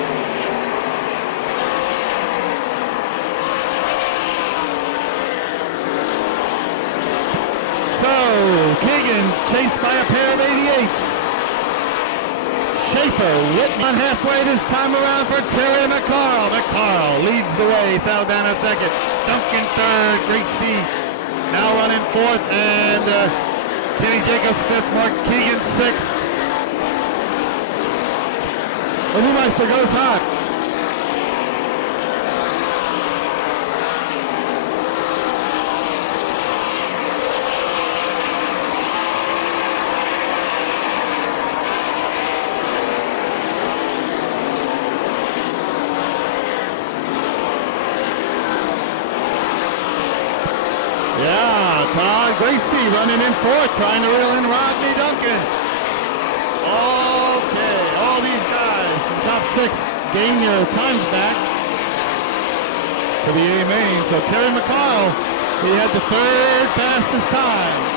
So, Keegan chased by a pair of 88s. Schaefer, Whitney on halfway this time around for Terry McCarl. McCarl leads the way, Saldana 2nd. Duncan 3rd, Gracie now running 4th, and Kenny Jacobs 5th, Mark Keegan 6th. The Newmeister goes hot. Todd Gracie running in 4th, trying to reel in Rodney Duncan. Okay, all these guys in top 6 gain your times back to the A main. So Terry McCall, he had the 3rd fastest time.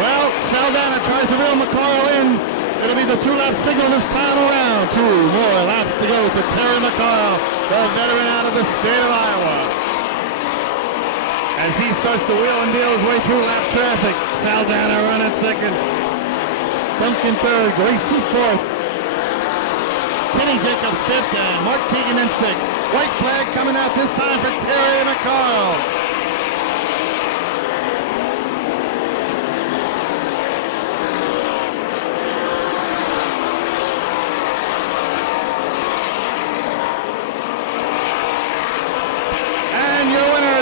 Well, Saldana tries to reel McCarl in. It'll be the 2-lap signal this time around. 2 more laps to go to Terry McCarl, the veteran out of the state of Iowa. As he starts to wheel and deal his way through lap traffic, Saldana running 2nd. Duncan 3rd, Gracie 4th. Kenny Jacobs 5th, and Mark Keegan in 6th. White flag coming out this time for Terry McCarl.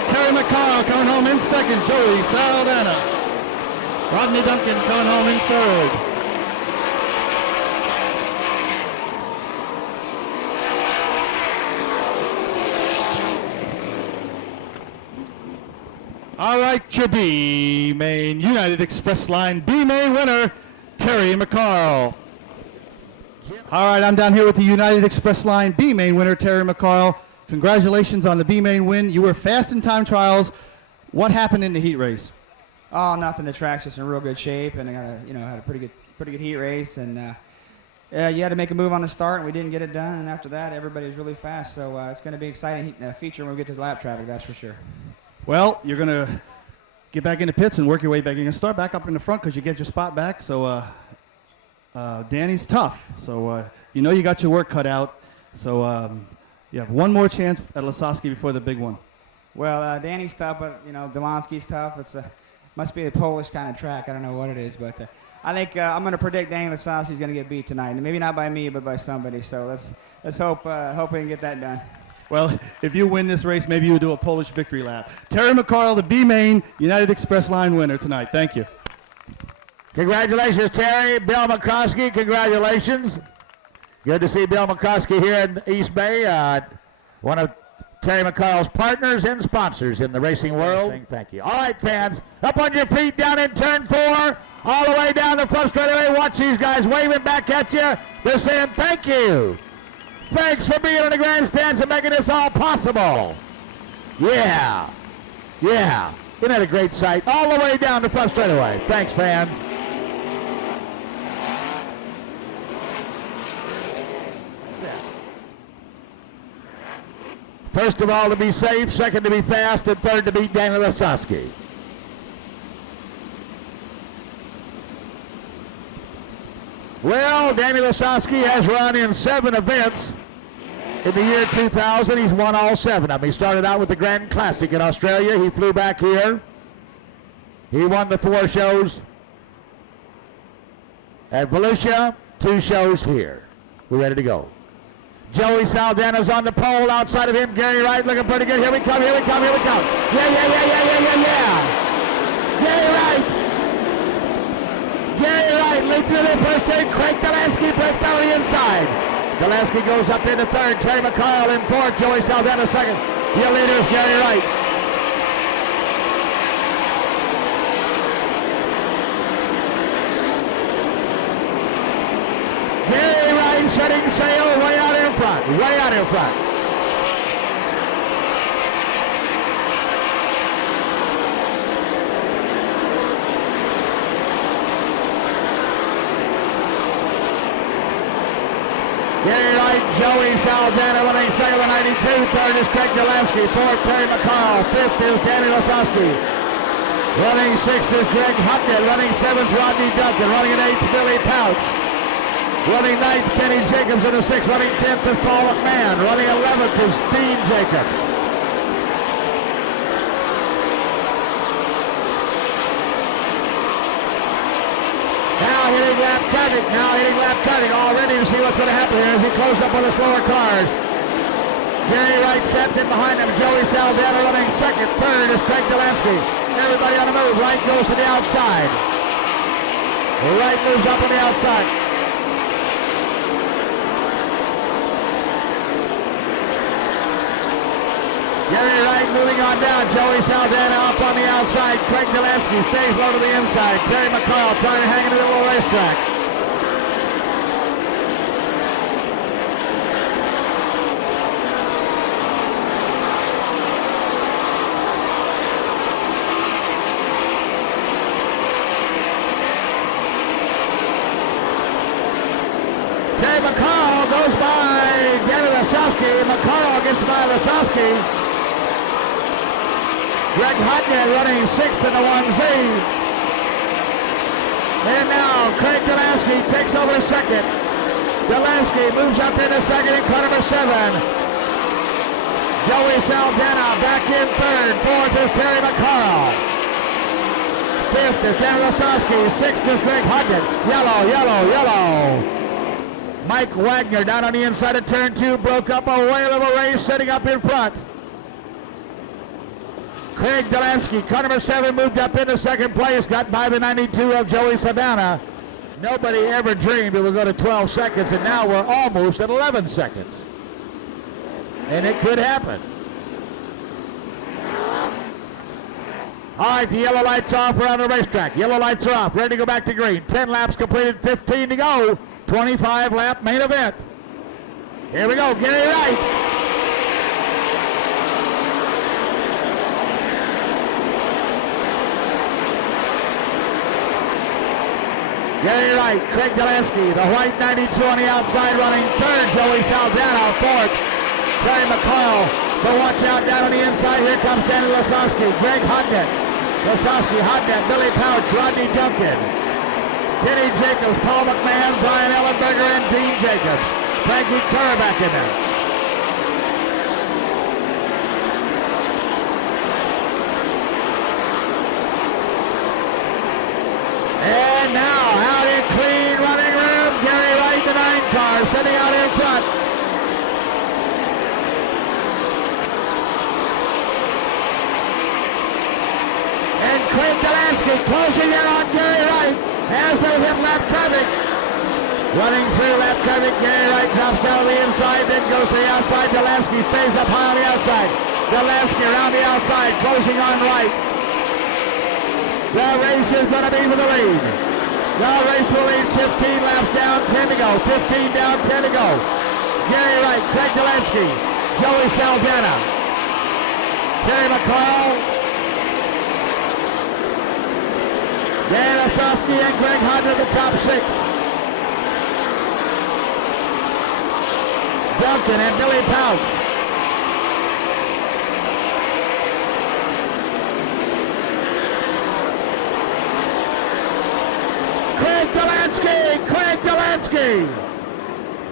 Terry McCarl coming home in 2nd, Joey Saldana. Rodney Duncan coming home in 3rd. All right, your B main United Express Line B main winner, Terry McCarl. All right, I'm down here with the United Express Line B main winner, Terry McCarl. Congratulations on the B main win. You were fast in time trials. What happened in the heat race? Oh, nothing. The track's just in real good shape, and I got had a pretty good heat race, and you had to make a move on the start, and we didn't get it done. And after that, everybody was really fast. So it's going to be an exciting feature when we get to the lap traffic. That's for sure. Well, you're going to get back in the pits and work your way back. You're going to start back up in the front because you get your spot back. So Danny's tough. So you know you got your work cut out. So. You have one more chance at Lasowski before the big one. Well, Danny's tough, but Delonsky's tough. It's must be a Polish kind of track. I don't know what it is, but I think I'm going to predict Danny Lasowski's going to get beat tonight. And maybe not by me, but by somebody. So let's hope we can get that done. Well, if you win this race, maybe you'll do a Polish victory lap. Terry McCarl, the B main United Express Line winner tonight. Thank you. Congratulations, Terry. Bill McCroskey, congratulations. Good to see Bill McCroskey here in East Bay, one of Terry McCarl's partners and sponsors in the racing world. Thank you. All right, fans, up on your feet down in turn 4, all the way down the front straightaway. Watch these guys waving back at you. They're saying thank you. Thanks for being in the grandstands and making this all possible. Yeah. Isn't that a great sight? All the way down the front straightaway. Thanks, fans. First of all, to be safe, second to be fast, and third to beat Danny Lasowski. Well, Danny Lasowski has run in 7 events in the year 2000. He's won all 7 of them. He started out with the Grand Classic in Australia. He flew back here. He won the 4 shows at Volusia, 2 shows here. We're ready to go. Joey Saldana's on the pole. Outside of him, Gary Wright looking pretty good. Here we come. Yeah. Gary Wright leads through the first turn. Craig Delansky breaks down on the inside. Delansky goes up into 3rd. Terry McCarl in 4th. Joey Saldana 2nd. Your leader is Gary Wright. way out in front. Gary Wright, Joey Saldana running second with 92. Third is Craig Delansky. Fourth, Terry McCarl. Fifth is Danny Lasowski. Running sixth is Greg Huckett. Running seventh, Rodney Duncan. Running in eighth, Billy Pouch. Running ninth, Kenny Jacobs in the sixth. Running 10th is Paul McMahon. Running 11th is Dean Jacobs. Now hitting lap traffic. All ready to see what's going to happen here as he closes up on the slower cars. Gary Wright trapped in behind him. Joey Saldana running second. Third is Craig Delansky. Everybody on the move. Wright goes to the outside. Wright moves up on the outside. Gary Wright moving on down. Joey Saldana up on the outside. Craig Delansky stays low to the inside. Terry McCarl trying to hang into the little racetrack. Terry McCarl goes by Danny Lasowski. McCarl gets by Lasowski. Greg Hodgett running sixth in the 1Z. And now Craig Delansky takes over second. Delansky moves up into second in car number 7. Joey Saldana back in third. Fourth is Terry McCarl. Fifth is Dan Lasowski. Sixth is Greg Hodgett. Yellow. Mike Wagner down on the inside of turn 2 broke up a whale of a race setting up in front. Craig Delansky, car number 7, moved up into second place, got by the 92 of Joey Saldana. Nobody ever dreamed it would go to 12 seconds, and now we're almost at 11 seconds. And it could happen. All right, the yellow lights off around the racetrack. Yellow lights are off, ready to go back to green. 10 laps completed, 15 to go. 25 lap main event. Here we go, Gary Wright. Gary Wright, Craig Delansky, the white 92 on the outside running third. Joey Saldana, fourth. Terry McCarl, but watch out down on the inside. Here comes Danny Lasowski, Greg Hodgett. Lasowski, Hodgett, Billy Pouch, Rodney Duncan. Kenny Jacobs, Paul McMahon, Brian Ellenberger, and Dean Jacobs. Frankie Kerr back in there. And now, out in clean running room, Gary Wright, the 9 car, sitting out in front. And Craig Delansky closing in on Gary Wright as they hit lap traffic. Running through lap traffic, Gary Wright drops down to the inside, then goes to the outside. Delansky stays up high on the outside. Delansky around the outside, closing on Wright. The race is going to be for the lead. The race will lead 15 laps down, 10 to go. 15 down, 10 to go. Gary Wright, Craig Delansky, Joey Saldana, Terry McCarl, Dan Lasowski, and Greg Hodgett the top 6. Duncan and Billy Pouch.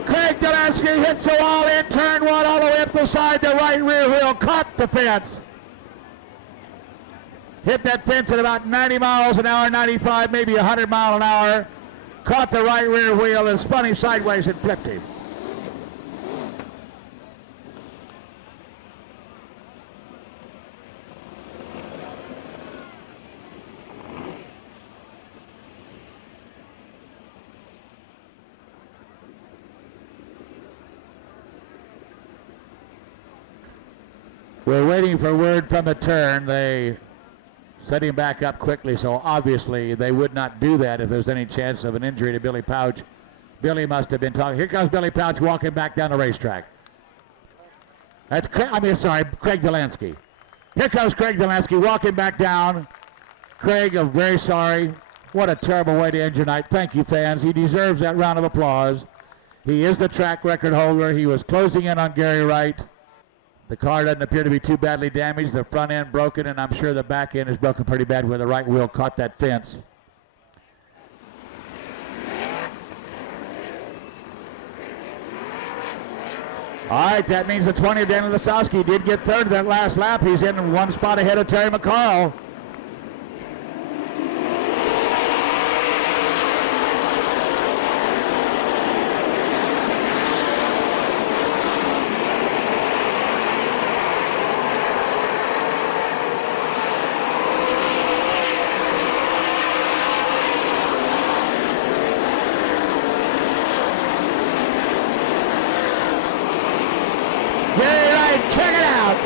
Craig Delansky hits the wall in turn 1 all the way up the side. The right rear wheel caught the fence. Hit that fence at about 90 miles an hour, 95, maybe 100 miles an hour. Caught the right rear wheel and spun him sideways and flipped him. We're waiting for word from the turn. They set him back up quickly, so obviously they would not do that if there's any chance of an injury to Billy Pouch. Billy must have been talking. Here comes Billy Pouch walking back down the racetrack. That's Craig Delansky. Here comes Craig Delansky walking back down. Craig, I'm very sorry. What a terrible way to end your night. Thank you, fans. He deserves that round of applause. He is the track record holder. He was closing in on Gary Wright. The car doesn't appear to be too badly damaged. The front end broken, and I'm sure the back end is broken pretty bad where the right wheel caught that fence. All right, that means the 20 of Daniel Lasowski did get third that last lap. He's in one spot ahead of Terry McCarl. Check it out.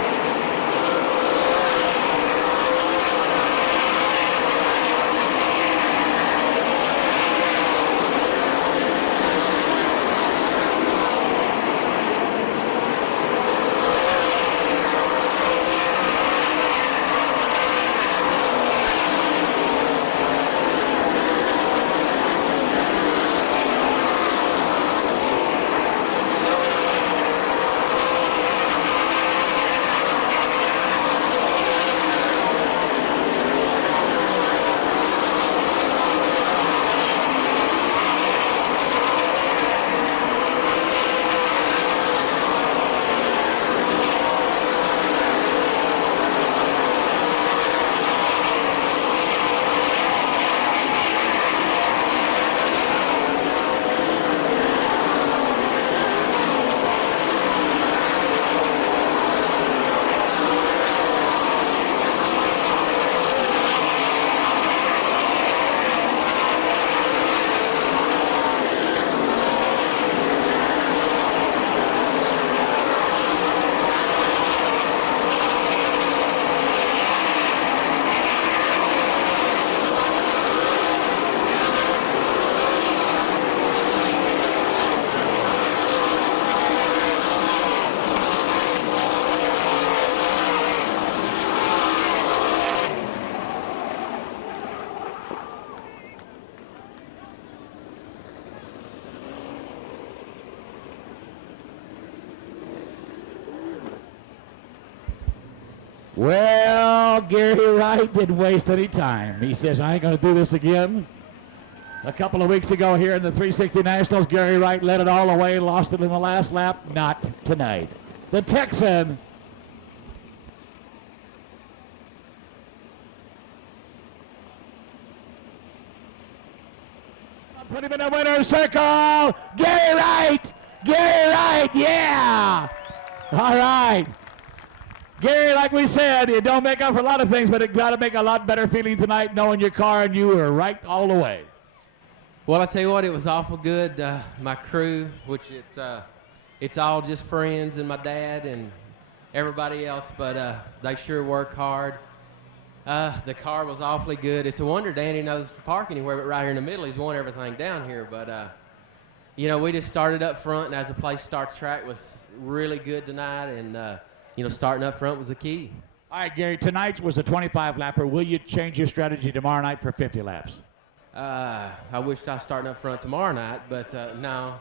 Well, Gary Wright didn't waste any time. He says, I ain't going to do this again. A couple of weeks ago here in the 360 Nationals, Gary Wright led it all away, lost it in the last lap. Not tonight. The Texan. Put him in the winner's circle. Gary Wright. Gary Wright, yeah. All right. Gary, like we said, it don't make up for a lot of things, but it got to make a lot better feeling tonight knowing your car and you were right all the way. Well, I tell you what, it was awful good. My crew, which it's all just friends and my dad and everybody else, but they sure work hard. The car was awfully good. It's a wonder Danny knows to park anywhere, but right here in the middle, he's won everything down here. But, you know, we just started up front, and as the place starts, track was really good tonight, and, you know, starting up front was the key. All right, Gary, tonight was a 25-lapper. Will you change your strategy tomorrow night for 50 laps? I wished I was starting up front tomorrow night, but no.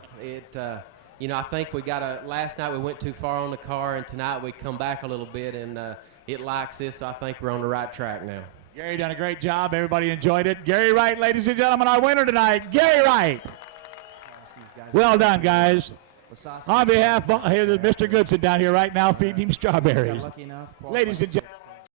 You know, I think last night we went too far on the car, and tonight we come back a little bit, and it likes this, so I think we're on the right track now. Gary done a great job. Everybody enjoyed it. Gary Wright, ladies and gentlemen, our winner tonight, Gary Wright. Well done, guys. On behalf of Mr. Goodson down here right now feeding him strawberries. Ladies and gentlemen.